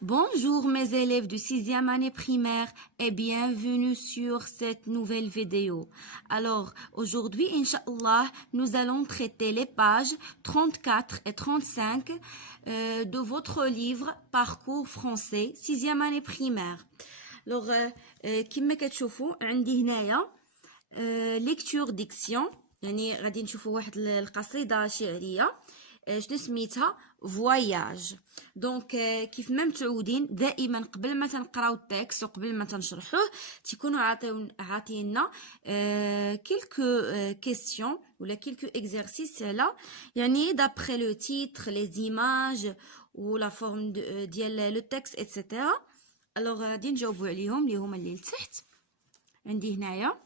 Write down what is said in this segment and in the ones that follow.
Bonjour mes élèves de 6e année primaire et bienvenue sur cette nouvelle vidéo. Alors aujourd'hui, Inch'Allah, nous allons traiter les pages 34 et 35 de votre livre Parcours français 6e année primaire. Alors, كما كتشوفوا عندي هنايا lecture diction، يعني غادي نشوفوا واحد القصيدة شعرية شنو سميتها فواياج. دونك كيف ما متعودين دائما قبل ما تنقراو التكست وقبل ما تنشرحوه تيكونوا عاطينا كيلكو كيسيون ولا كيلكو اكزرسيس على يعني دابري لو تيتر لي زيماج ولا فورم ديال لو تكست ايتترا. الوغ غادي نجاوبوا عليهم اللي هما اللي لتحت. عندي هنايا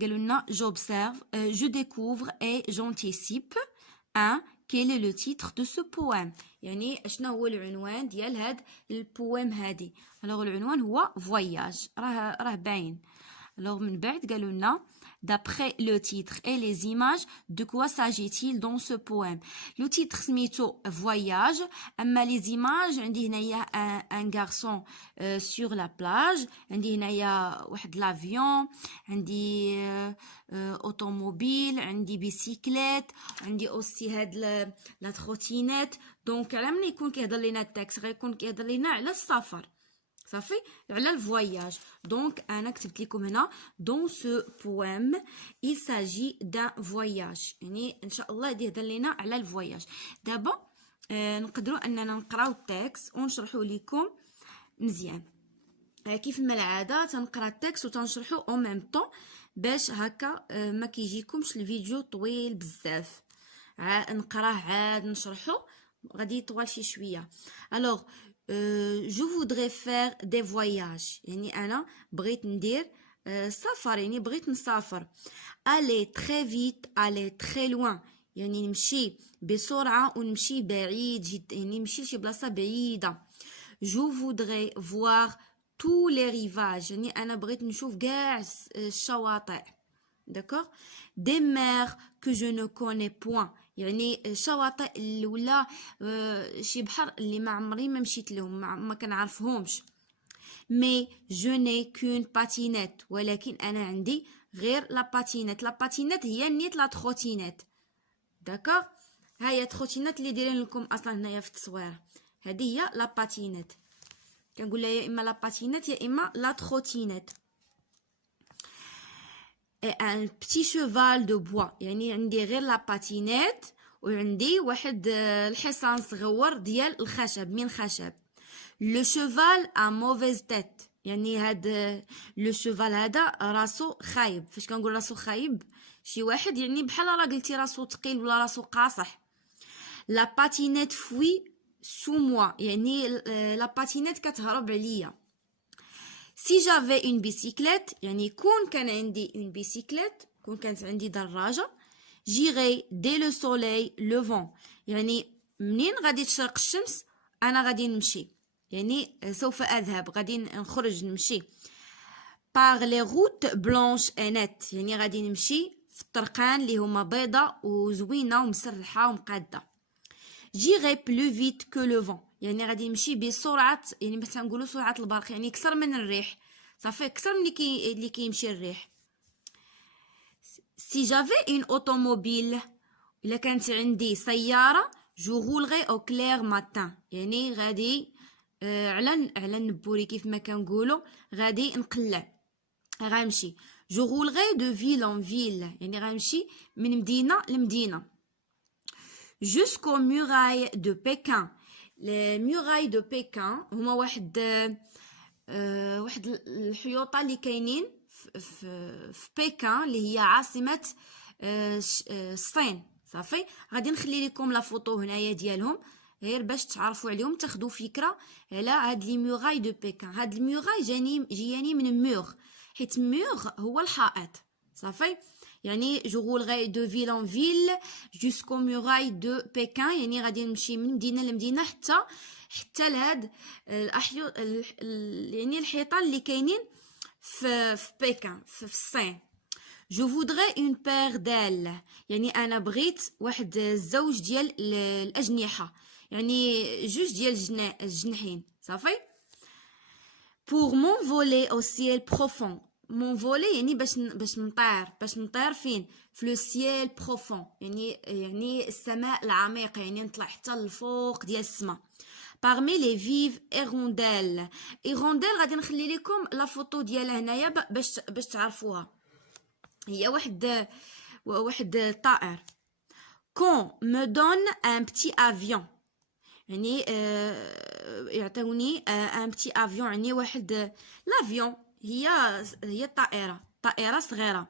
قالوا لنا j'observe, je découvre et j'anticipe. 1. Quel est le titre de ce poème؟ يعني شنو هو العنوان ديال هاد البويم هادي؟ الوغ العنوان هو فواياج، راه باين. الوغ من بعد قالوا لنا d'après le titre et les images de quoi s'agit-il dans ce poème؟ لو تيتر سميتو فواياج، اما لي زيماج عندي هنايا ان غارسون sur la plage، عندي هنايا واحد لافيون، عندي اوتوموبيل، عندي بيسيكليت، عندي اوسي هاد لا تروتينيت. دونك على من يكون كيهضر لينا التكست غيكون كيهضر لينا على السفر صافي، على الفواياج. دونك انا كتبت لكم هنا دون سو بويم il s'agit d'un voyage، يعني ان شاء الله غادي يهضر لينا على الفواياج. دابا نقدروا اننا نقراو التكست ونشرحوا لكم مزيان. كيف ما العاده تنقرا التكست وتنشرحو او ميم طون باش هكا ما كيجيكمش الفيديو طويل بزاف. نقراه عاد نشرحو غادي يطول شي شويه. الوغ je voudrais faire des voyages، يعني أنا بغيت ندير سفر، يعني بغيت نسافر. aller très vite aller très loin، يعني نمشي بسرعة ونمشي بعيد جدا، يعني نمشي لشي بلاصة بعيدة. je voudrais voir tous les rivages، يعني أنا بغيت نشوف كاع الشواطئ. d'accord. des mers que je ne connais point، يعني شواطئ ولا شي بحر اللي ما عمري ما مشيت لهم ما كنعرفهمش. mais je n'ai qu'une patinette، ولكن انا عندي غير لا باتينيت. لا باتينيت هي نيت لا تروتينيت. داكوغ، ها هي التروتينيت اللي دايرين لكم اصلا هنايا في التصويره، هذه هي لا باتينيت. كنقول لها يا اما لا باتينيت يا اما لا تروتينيت. un petit cheval de bois، يعني عندي غير لا باتينيت وعندي واحد الحصان صغور ديال الخشب من خشب. لو شيفال ا موفيز تيت، يعني هاد لو شيفال هذا راسو خايب. فاش كنقول راسو خايب شي واحد يعني بحال راه قلتي راسو ثقيل ولا راسو قاصح. لا باتينيت فوي سو موا، يعني لا باتينيت كتهرب عليا. si j'avais une bicyclette، يعني كون كان عندي une bicyclette، كون كانت عندي دراجة. j'irai dès le soleil levant، يعني منين غادي تشرق الشمس انا غادي نمشي، يعني سوف اذهب غادي نخرج نمشي. par les routes blanches et nettes، يعني غادي نمشي في الطرقان اللي هما بيضة وزوينة ومسرحة ومقادة. j'irai plus vite que le vent، يعني غادي نمشي بسرعه، يعني مثلا نقولوا سرعه البرق، يعني اكثر من الريح صافي، اكثر من اللي كيمشي الريح. si j'avais une automobile، الا كانت عندي سياره. je roulerai au clair matin، يعني غادي على النبوري كيف ما كنقولوا غادي نقلع غنمشي. je roulerai de ville en ville، يعني غنمشي من مدينه لمدينه. jusqu'aux murailles de Pékin. les murailles de Pékin هما واحد الحيوطه اللي كاينين في بكين اللي هي عاصمه الصين صافي. غادي نخلي لكم لا فوتو هنايا ديالهم غير باش تعرفوا عليهم تاخذوا فكره على هاد لي ميغاي دو بكين. هاد الميغاي جياني من مور، حيت مور هو الحائط صافي. يعني je roulerai de ville en ville jusqu'aux murailles de Pékin، يعني غادي نمشي من مدينه لمدينه حتى لهاد يعني الحيطان اللي كاينين في بكين في الصين. je voudrais une paire d'ailes، يعني انا بغيت واحد الزوج ديال الاجنحه، يعني جوج ديال الجناحين صافي. pour m'envoler au ciel profond. m'envoler يعني باش نطير فين؟ في لو سيل بروفون، يعني السماء العميق، يعني نطلع حتى للفوق ديال السماء. parmi les vives hirondelles. hirondelle غادي نخلي لكم لا فوتو ديالها هنايا باش تعرفوها. هي واحد طائر. quand me donne un petit avion. يعني يعطوني ان بتي افيون، يعني واحد لافيون، هي طائره صغيره.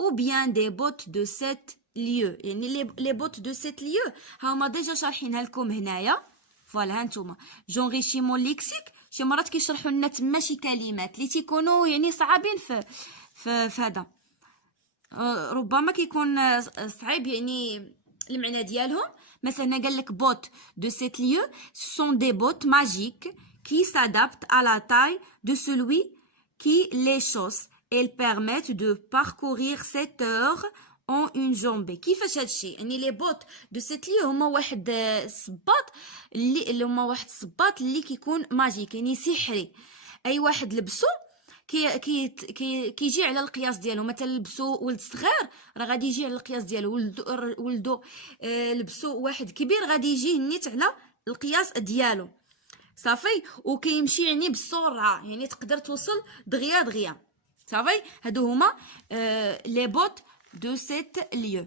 ou bien des bottes de 7 lieues. يعني لي بوت دو 7 lieues هاهما ديجا شارحينها لكم هنايا. فوالا هانتوما جونغيشيمون ليكسيك، شي مرات كيشرحوا لنا تما شي كلمات اللي تيكونوا يعني صعابين في هذا، ربما كيكون صعيب يعني المعنى ديالهم. مثلا قال لك bottes de 7 lieues sont des bottes magiques qui s'adaptent à la taille de celui qui les chausse. Elles permettent de parcourir 7 heures en une journée. كيفاش هادشي؟ يعني لي بوت دو 7 lieues هما واحد الصباط اللي كيكون ماجيك، يعني سحري. اي واحد لبسو كيجي على القياس ديالو. مثلا لبسو ولد صغير راه غادي يجي على القياس ديالو، ولدو لبسو واحد كبير غادي يجي نيت على القياس ديالو صافي. وكيمشي يعني بالسرعه، يعني تقدر توصل دغيا صافي. هادو هما لي بوت دو 7 lieues.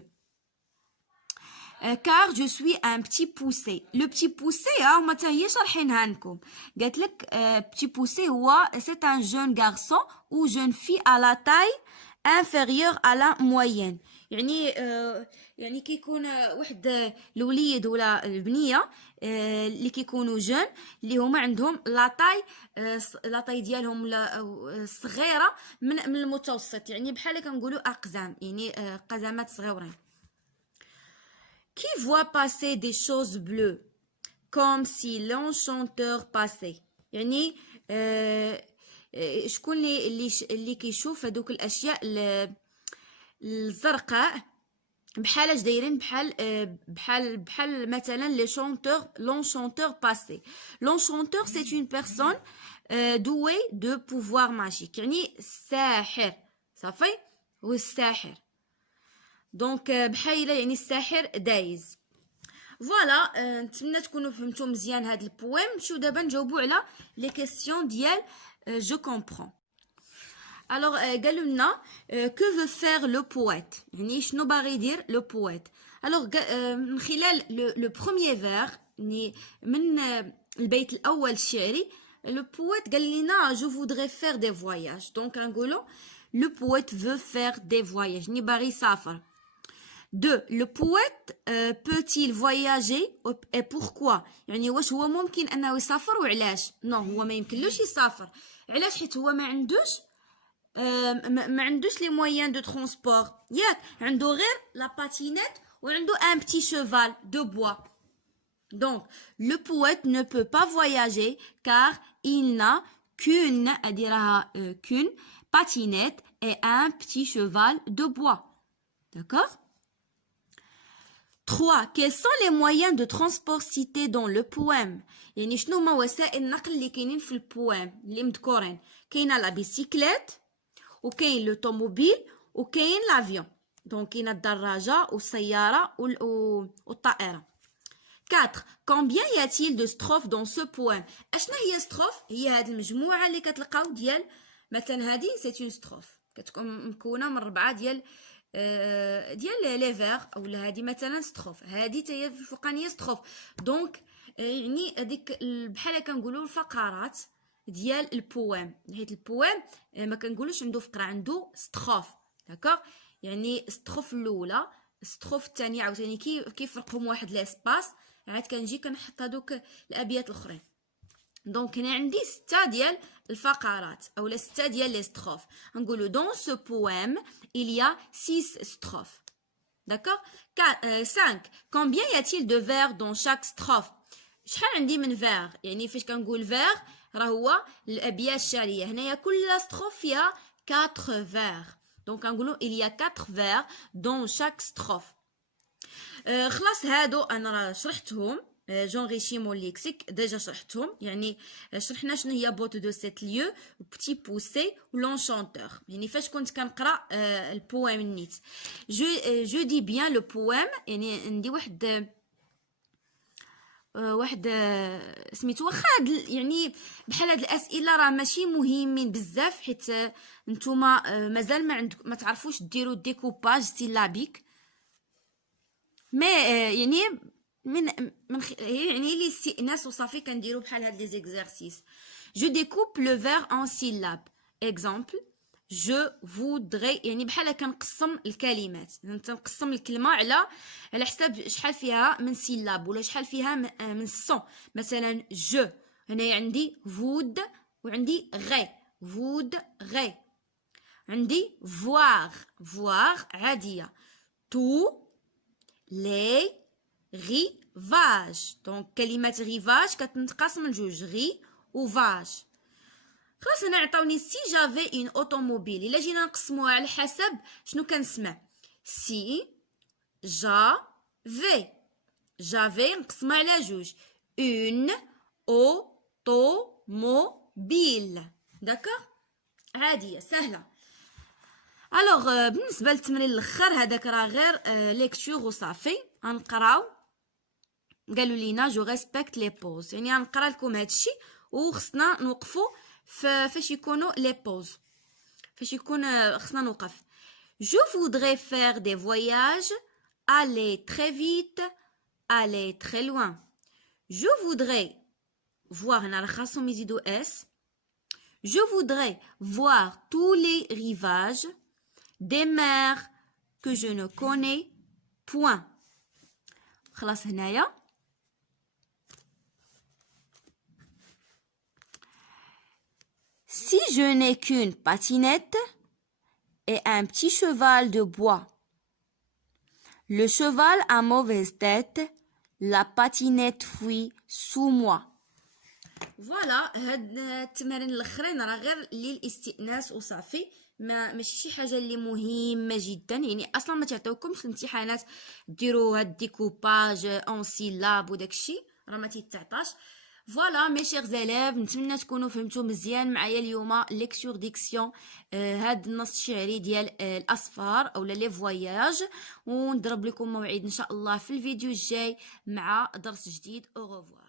car je suis un petit poussé. le petit poussé هما حتى هي شارحينها لكم. قالت لك petit poussé هو c'est un jeune garçon ou jeune fille à la taille inférieure à la moyenne. يعني كيكون واحد الوليد ولا البنيه اللي كيكونوا جون، اللي هما عندهم لا طاي ديالهم صغيره من المتوسط، يعني بحال كنقولوا اقزام، يعني قزمات صغيورين. qui voit passer des choses bleues comme si l'enchanteur passait. يعني شكون اللي كيشوف هذوك الاشياء الزرقاء بحال اش دايرين، بحال مثلا l'enchanteur passé. l'enchanteur c'est une personne douée de pouvoir magique، يعني الساحر صافي، هو الساحر. دونك بحال يعني الساحر دايز. فوالا نتمنى تكونوا فهمتوا مزيان هاد البويم. نمشيو دابا نجاوبوا على لي كيسيون ديال جو كومبرون. الوغ قالوا لنا كو فو فير لو بويت، يعني شنو باغي يدير لو بويت. الوغ من خلال لو بروميير فير، يعني من البيت الاول الشعري، لو بويت قال لنا جو فودري فير دي فواياج. دونك غنقولوا لو بويت فو فير دي فواياج، يعني باغي يسافر. 2. Le poète peut-il voyager et pourquoi؟ يعني واش هو ممكن انه يسافر وعلاش؟ نو، هو ما يمكنلوش يسافر. علاش؟ حيت هو ما عندوش لي مويان دو ترونسبور، ياك عنده غير لا باتينيت وعنده ان بتي شيفال دو بوا. Donc le poète ne peut pas voyager car il n'a qu'une patinette et un petit cheval de bois. D'accord? 3. Quels sont les moyens de transport cités dans le poème؟ يعني شنو هما وسائل النقل اللي كاينين في البوام اللي مذكورين؟ كاينه لا بيسيكليت، وكاين لو طوموبيل، وكاين لافيون. دونك كاينه الدراجه والسياره والطائره. 4. Combien y a-t-il de strophes dans ce poème؟ اشنا هي ستروف؟ هي هاد المجموعه اللي كتلقاو ديال مثلا هادي سيت اون ستروف، كتكون مكونه من 4 ديال لي فير، اولا هادي مثلا ستروف، هادي حتى هي الفوقانيه ستروف. دونك يعني هذيك بحال كنقولوا الفقرات ديال البوام، حيت البوام ما كنقولوش عنده فقره، عنده ستروف. داكوغ؟ يعني ستروف الاولى، ستروف الثانيه عاوتاني كيفرقهم واحد لاسباس، عاد كنجي كنحط هذوك الابيات الاخرين. دونك هنا عندي 6 ديال الفقرات اولا 6 ديال لي ستروف. نقولوا dans ce poème il y a 6 strophes. D'accord? 5. Combien y a-t-il de vers dans chaque strophe؟ شحال عندي من فير؟ يعني فاش كنقول فير راه هو الابيات الشعريه. هنايا كل ستروف فيها 4 فير. دونك كنقولوا il y a 4 vers dans chaque strophe. خلاص هادو انا راه شرحتهم. j'enrichis mon lexique ديجا شرحتهم يعني شرحنا شنو هي بوت دو سيت ليو بتي بوسي ولونشانتور يعني فاش كنت كنقرا البويم نيت جو دي بيان لو بويم يعني عندي واحد سميتو واخا يعني بحال هاد الاسئله راه ماشي مهمين بزاف حيت نتوما مازال ما تعرفوش ديروا ديكوباج سيلابيك مي يعني يعني لي استئناس وصافي كنديروا بحال هاد لي زيكزارسيس. جو ديكوب لو فير ان سيلاب اكزامبل جو فودري يعني بحال كنقسم الكلمات تنقسم الكلمه على حساب شحال فيها من سيلاب ولا شحال فيها من الصون. مثلا جو هنا عندي فود وعندي غي فود غي عندي فواغ عاديه تو لي ريفاج دونك كلمه ريفاج كتنقسم لجوج غي وفاج. خلاص هنا عطاوني سي جافي اون اوتوموبيل الا جينا نقسموها على حسب شنو كنسمع سي جافي نقسمها على جوج اون اوتوموبيل داكوغ عاديه سهله. الوغ بالنسبه للتمرين الاخر هذاك راه غير ليكتور وصافي غنقراو. قالوا لينا جو ريسبكت لي بوز يعني غنقرا لكم هادشي وخصنا نوقفوا فاش يكونوا لي بوز فاش يكون خصنا نوقف. Je voudrais faire des voyages, aller très vite, aller très loin. Je voudrais voir هنا راه خاصهم يزيدوا اس. Je voudrais voir tous les rivages des mers que je ne connais point. خلاص هنايا Si je n'ai qu'une patinette et un petit cheval de bois, le cheval a mauvaise tête, la patinette fuit sous moi. فوالا هاد التمارين الاخرين راه غير للاستئناس وصافي ماشي شي حاجه اللي مهمه جدا يعني اصلا ما تعطيوكمش في الامتحانات ديروا هاد ديكوباج اون سيلاب وداكشي راه ما تيتعطاش. فوالا مي شيغ زاليف نتمنى تكونوا فهمتوا مزيان معايا اليوم ليكتور ديكسيون هاد النص الشعري ديال الاصفار اولا لي فواياج ونضرب لكم موعد ان شاء الله في الفيديو الجاي مع درس جديد. او ريفوار.